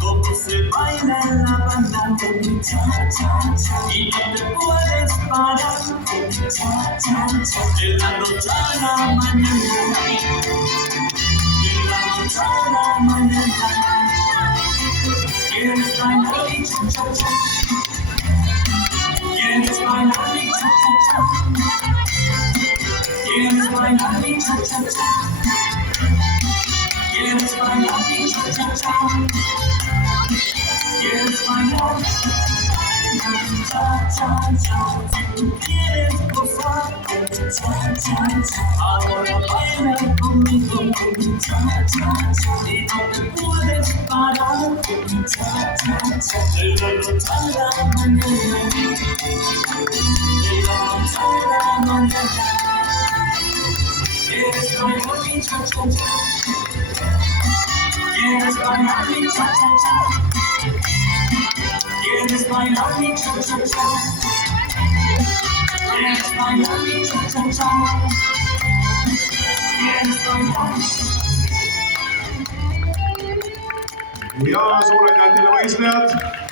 Como se baila en la banda, y no te puedes parar, de la noche a la mañana, de la noche a la mañana. Quieres bailar y cha cha cha, quieres bailar y cha cha cha, quieres bailar y cha cha cha, quieres bailar y cha cha cha, quieres bailar cha cha cha, si tú quieres gozar cha cha cha, ahora baila conmigo cha cha cha, y no te puedes parar cha cha cha, de la noche a la mañana, de la noche a la mañana. Quieres bailar mi cha cha cha, quieres bailar mi cha cha cha, quieres bailar mi cha cha cha, quieres bailar mi cha cha cha, quieres bailar. Ja suured tähed teile võistlejad.